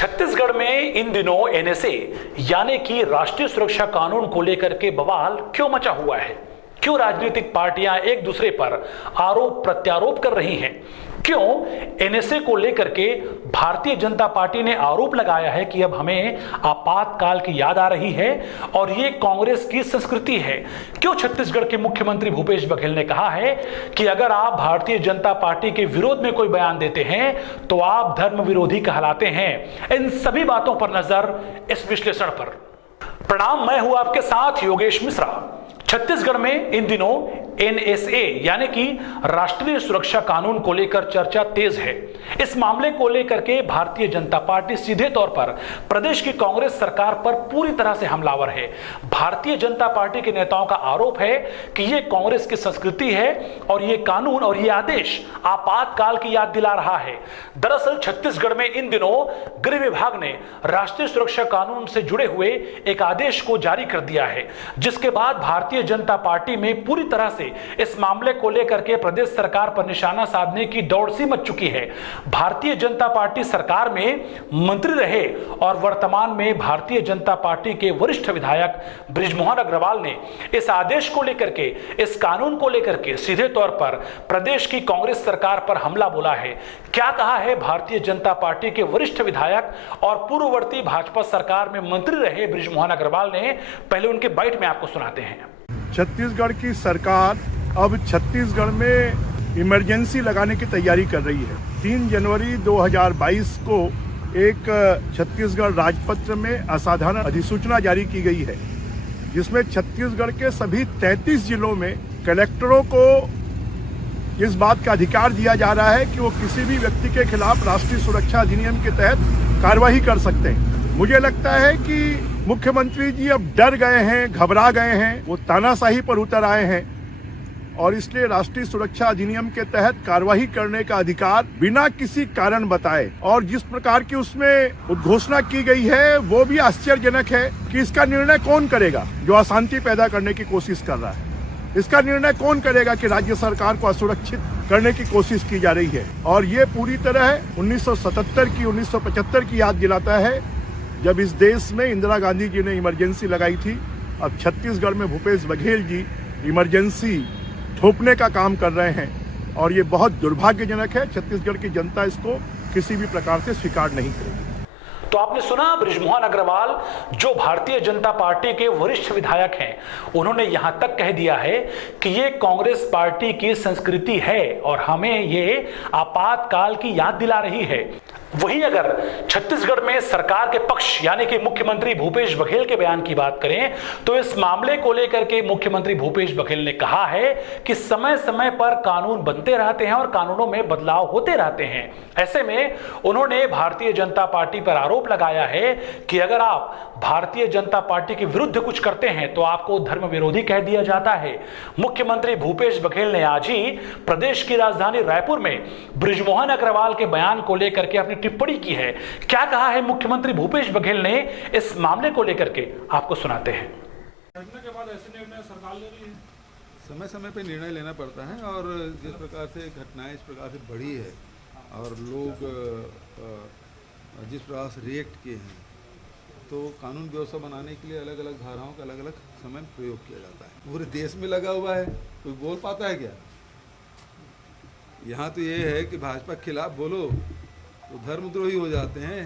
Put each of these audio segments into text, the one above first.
छत्तीसगढ़ में इन दिनों एनएसए यानी कि राष्ट्रीय सुरक्षा कानून को लेकर के बवाल क्यों मचा हुआ है? क्यों राजनीतिक पार्टियां एक दूसरे पर आरोप प्रत्यारोप कर रही हैं? क्यों एनएसए को लेकर के भारतीय जनता पार्टी ने आरोप लगाया है कि अब हमें आपातकाल की याद आ रही है और ये कांग्रेस की संस्कृति है? क्यों छत्तीसगढ़ के मुख्यमंत्री भूपेश बघेल ने कहा है कि अगर आप भारतीय जनता पार्टी के विरोध में कोई बयान देते हैं तो आप धर्म विरोधी कहलाते हैं? इन सभी बातों पर नजर इस विश्लेषण पर। प्रणाम, मैं हूं आपके साथ योगेश मिश्रा। छत्तीसगढ़ में इन दिनों एनएसए यानी कि राष्ट्रीय सुरक्षा कानून को लेकर चर्चा तेज है। इस मामले को लेकर के भारतीय जनता पार्टी सीधे तौर पर प्रदेश की कांग्रेस सरकार पर पूरी तरह से हमलावर है। भारतीय जनता पार्टी के नेताओं का आरोप है कि यह कांग्रेस की संस्कृति है और यह कानून और यह आदेश आपातकाल की याद दिला रहा है। दरअसल छत्तीसगढ़ में इन दिनों गृह विभाग ने राष्ट्रीय सुरक्षा कानून से जुड़े हुए एक आदेश को जारी कर दिया है, जिसके बाद भारतीय जनता पार्टी में पूरी तरह से इस मामले को लेकर के प्रदेश सरकार पर निशाना साधने की दौड़ सी मच चुकी है। भारतीय जनता पार्टी सरकार में मंत्री रहे और वर्तमान में भारतीय जनता पार्टी के वरिष्ठ विधायक बृजमोहन अग्रवाल ने इस आदेश को लेकर के, इस कानून को लेकर के सीधे तौर पर प्रदेश की कांग्रेस सरकार पर हमला बोला है। क्या कहा है भारतीय जनता पार्टी के वरिष्ठ विधायक और पूर्ववर्ती भाजपा सरकार में मंत्री रहे बृजमोहन अग्रवाल ने, पहले उनके बाइट में आपको सुनाते हैं। छत्तीसगढ़ की सरकार अब छत्तीसगढ़ में इमरजेंसी लगाने की तैयारी कर रही है। 3 जनवरी 2022 को एक छत्तीसगढ़ राजपत्र में असाधारण अधिसूचना जारी की गई है, जिसमें छत्तीसगढ़ के सभी 33 जिलों में कलेक्टरों को इस बात का अधिकार दिया जा रहा है कि वो किसी भी व्यक्ति के खिलाफ राष्ट्रीय सुरक्षा अधिनियम के तहत कार्रवाई कर सकते हैं। मुझे लगता है कि मुख्यमंत्री जी अब डर गए हैं, घबरा गए हैं, वो तानाशाही पर उतर आए हैं और इसलिए राष्ट्रीय सुरक्षा अधिनियम के तहत कार्रवाई करने का अधिकार बिना किसी कारण बताए और जिस प्रकार की उसमें उद्घोषणा की गई है वो भी आश्चर्यजनक है कि इसका निर्णय कौन करेगा जो अशांति पैदा करने की कोशिश कर रहा है। इसका निर्णय कौन करेगा कि राज्य सरकार को असुरक्षित करने की कोशिश की जा रही है। और ये पूरी तरह 1977 की 1975 की याद दिलाता है, जब इस देश में इंदिरा गांधी जी ने इमरजेंसी लगाई थी। अब छत्तीसगढ़ में भूपेश बघेल जी इमरजेंसी थोपने का काम कर रहे हैं और ये बहुत दुर्भाग्यजनक है। छत्तीसगढ़ की जनता इसको किसी भी प्रकार से स्वीकार नहीं करेगी। तो आपने सुना बृजमोहन अग्रवाल, जो भारतीय जनता पार्टी के वरिष्ठ विधायक हैं, उन्होंने यहां तक कह दिया है कि ये कांग्रेस पार्टी की संस्कृति है और हमें ये आपातकाल की याद दिला रही है। वहीं अगर छत्तीसगढ़ में सरकार के पक्ष यानी कि मुख्यमंत्री भूपेश बघेल के बयान की बात करें तो इस मामले को लेकर के मुख्यमंत्री भूपेश बघेल ने कहा है कि समय समय पर कानून बनते रहते हैं और कानूनों में बदलाव होते रहते हैं। ऐसे में उन्होंने भारतीय जनता पार्टी पर आरोप लगाया है कि अगर आप भारतीय जनता पार्टी के विरुद्ध कुछ करते हैं तो आपको धर्म विरोधी कह दिया जाता है। मुख्यमंत्री भूपेश बघेल ने आज ही प्रदेश की राजधानी रायपुर में बृजमोहन अग्रवाल के बयान को लेकर के अपनी टिप्पणी की है। क्या कहा है मुख्यमंत्री भूपेश बघेल ने इस मामले को लेकर के, आपको सुनाते हैं। घटना के बाद ऐसे निर्णय सरकार ले रही है। समय समय पे निर्णय लेना पड़ता है और जिस प्रकार से घटनाएं इस प्रकार से बढ़ी है और लोग जिस प्रकार से रिएक्ट किए हैं, तो कानून व्यवस्था बनाने के लिए अलग अलग धाराओं का अलग अलग समय प्रयोग किया जाता है। पूरे देश में लगा हुआ है, कोई बोल पाता है क्या? यहाँ तो ये है कि भाजपा के खिलाफ बोलो तो धर्मद्रोही हो जाते हैं,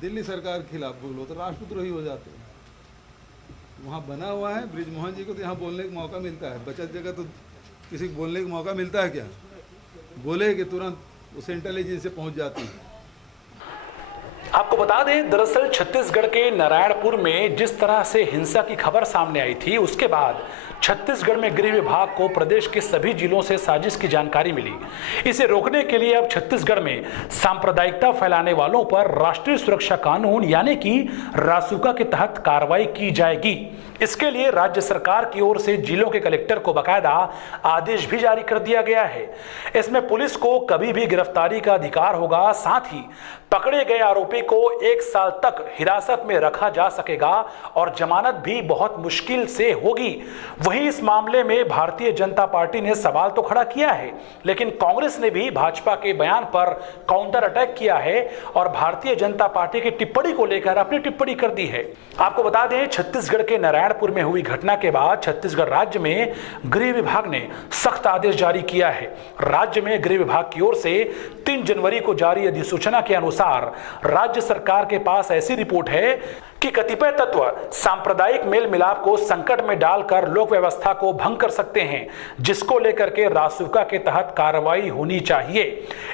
दिल्ली सरकार के खिलाफ बोलो तो राष्ट्रद्रोही हो जाते हैं। वहाँ बना हुआ है। बृजमोहन जी को तो यहाँ बोलने का मौका मिलता है, बचत जगह तो किसी को बोलने का मौका मिलता है क्या? बोले कि तुरंत उस इंटेलिजेंस से पहुँच जाती है। आपको बता दें, दरअसल छत्तीसगढ़ के नारायणपुर में जिस तरह से हिंसा की खबर सामने आई थी, उसके बाद छत्तीसगढ़ में गृह विभाग को प्रदेश के सभी जिलों से साजिश की जानकारी मिली। इसे रोकने के लिए अब छत्तीसगढ़ में सांप्रदायिकता फैलाने वालों पर राष्ट्रीय सुरक्षा कानून यानी कि रासुका के तहत कार्रवाई की जाएगी। इसके लिए राज्य सरकार की ओर से जिलों के कलेक्टर को बकायदा आदेश भी जारी कर दिया गया है। इसमें पुलिस को कभी भी गिरफ्तारी का अधिकार होगा, साथ ही पकड़े गए आरोपी को 1 साल तक हिरासत में रखा जा सकेगा और जमानत भी बहुत मुश्किल से होगी। वहीं इस मामले में भारतीय जनता पार्टी ने सवाल तो खड़ा किया है, लेकिन कांग्रेस ने भी भाजपा के बयान पर काउंटर अटैक किया है और भारतीय जनता पार्टी की टिप्पणी को लेकर अपनी टिप्पणी कर दी है। आपको बता दें, छत्तीसगढ़ के नारायणपुर में हुई घटना के बाद छत्तीसगढ़ राज्य में गृह विभाग ने सख्त आदेश जारी किया है। राज्य में गृह विभाग की ओर से 3 जनवरी को जारी अधिसूचना के अनुसार राज्य सरकार के पास ऐसी रिपोर्ट है कि कतिपय तत्व सांप्रदायिक मेल मिलाप को संकट में डालकर लोक व्यवस्था को भंग कर सकते हैं, जिसको लेकर के रासुका के तहत कार्रवाई होनी चाहिए।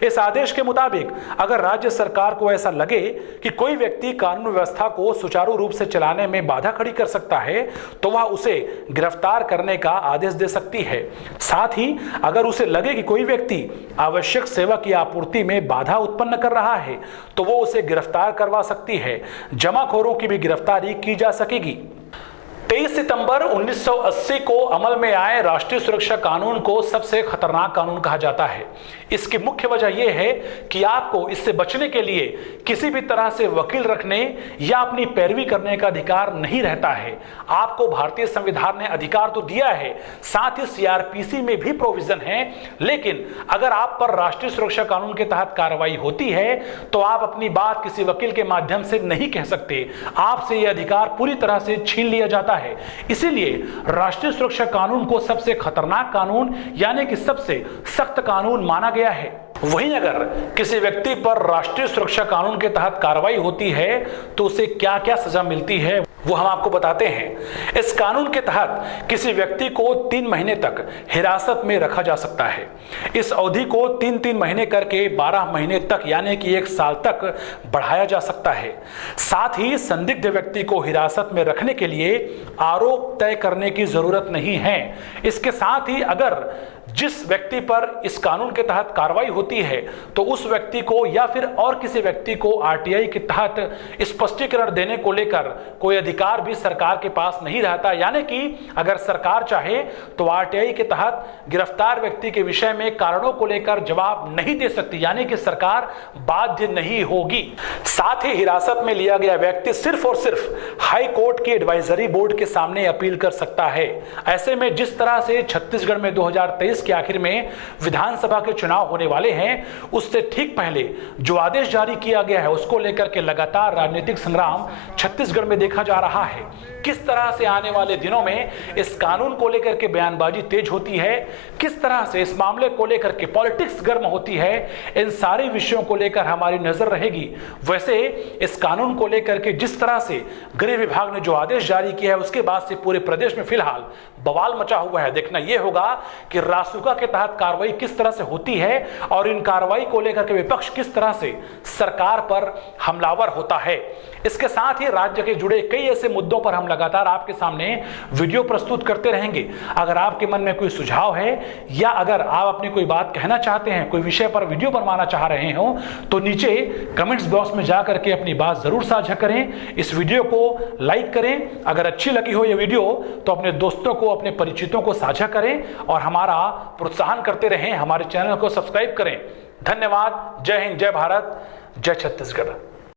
इस आदेश के मुताबिक अगर राज्य सरकार को ऐसा लगे कि कोई व्यक्ति कानून व्यवस्था को सुचारू रूप से चलाने में बाधा खड़ी कर सकता है तो वह उसे गिरफ्तार करने का आदेश दे सकती है। साथ ही अगर उसे लगे कि कोई व्यक्ति आवश्यक सेवा की आपूर्ति में बाधा उत्पन्न कर रहा है तो वो उसे गिरफ्तार करवा सकती है। जमाखोरों की गिरफ्तारी की जा सकेगी। 23 सितंबर 1980 को अमल में आए राष्ट्रीय सुरक्षा कानून को सबसे खतरनाक कानून कहा जाता है। इसकी मुख्य वजह यह है कि आपको इससे बचने के लिए किसी भी तरह से वकील रखने या अपनी पैरवी करने का अधिकार नहीं रहता है। आपको भारतीय संविधान ने अधिकार तो दिया है, साथ ही सीआरपीसी में भी प्रोविजन है, लेकिन अगर आप पर राष्ट्रीय सुरक्षा कानून के तहत कार्रवाई होती है तो आप अपनी बात किसी वकील के माध्यम से नहीं कह सकते। आपसे यह अधिकार पूरी तरह से छीन लिया जाता है। इसीलिए राष्ट्रीय सुरक्षा कानून को सबसे खतरनाक कानून यानी कि सबसे सख्त कानून माना गया है। वहीं अगर किसी व्यक्ति पर राष्ट्रीय सुरक्षा कानून के तहत कार्रवाई होती है तो उसे क्या क्या सजा मिलती है वो हम आपको बताते हैं। इस कानून के तहत किसी व्यक्ति को 3 महीने तक हिरासत में रखा जा सकता है। इस अवधि को 3-3 महीने करके 12 महीने तक यानी कि 1 साल तक बढ़ाया जा सकता है। साथ ही संदिग्ध व्यक्ति को हिरासत में रखने के लिए आरोप तय करने की जरूरत नहीं है। इसके साथ ही अगर जिस व्यक्ति पर इस कानून के तहत कार्रवाई होती है तो उस व्यक्ति को या फिर और किसी व्यक्ति को आरटीआई के तहत स्पष्टीकरण देने को लेकर कोई अधिकार भी सरकार के पास नहीं रहता। यानी कि अगर सरकार चाहे तो आरटीआई के तहत गिरफ्तार व्यक्ति के विषय में कारणों को लेकर जवाब नहीं दे सकती, यानी कि सरकार बाध्य नहीं होगी। साथ ही हिरासत में लिया गया व्यक्ति सिर्फ और सिर्फ हाई कोर्ट की एडवाइजरी बोर्ड के सामने अपील कर सकता है। ऐसे में जिस तरह से छत्तीसगढ़ में 2023 के आखिर में विधानसभा के चुनाव होने वाले हैं, उससे ठीक पहले जो आदेश जारी किया गया है उसको लेकर के लगातार राजनीतिक संग्राम छत्तीसगढ़ में देखा जा रहा है। किस तरह से आने वाले दिनों में इस कानून को लेकर के बयानबाजी तेज होती है, किस तरह से इस मामले को लेकर के पॉलिटिक्स गर्म होती है, इन सारे विषयों को लेकर हमारी नजर रहेगी। वैसे इस कानून को लेकर के जिस तरह से गृह विभाग ने जो आदेश जारी किया है उसके बाद से पूरे प्रदेश में फिलहाल बवाल मचा हुआ है। देखना यह होगा कि रासुका के तहत कार्रवाई किस तरह से होती है और इन कार्रवाई को लेकर के विपक्ष किस तरह से सरकार पर हमलावर होता है। इसके साथ ही राज्य के जुड़े कई ऐसे मुद्दों पर हम लगातार आपके सामने वीडियो प्रस्तुत करते रहेंगे। अगर आपके मन में कोई सुझाव है या अगर आप अपनी कोई बात कहना चाहते हैं, कोई विषय पर वीडियो बनवाना चाह रहे हो तो नीचे कमेंट्स बॉक्स में जाकर के अपनी बात जरूर साझा करें। इस वीडियो को लाइक करें। अगर अच्छी लगी हो यह वीडियो तो अपने दोस्तों को, अपने परिचितों को साझा करें और हमारा प्रोत्साहन करते रहें। हमारे चैनल को सब्सक्राइब करें। धन्यवाद। जय हिंद, जय भारत, जय छत्तीसगढ़।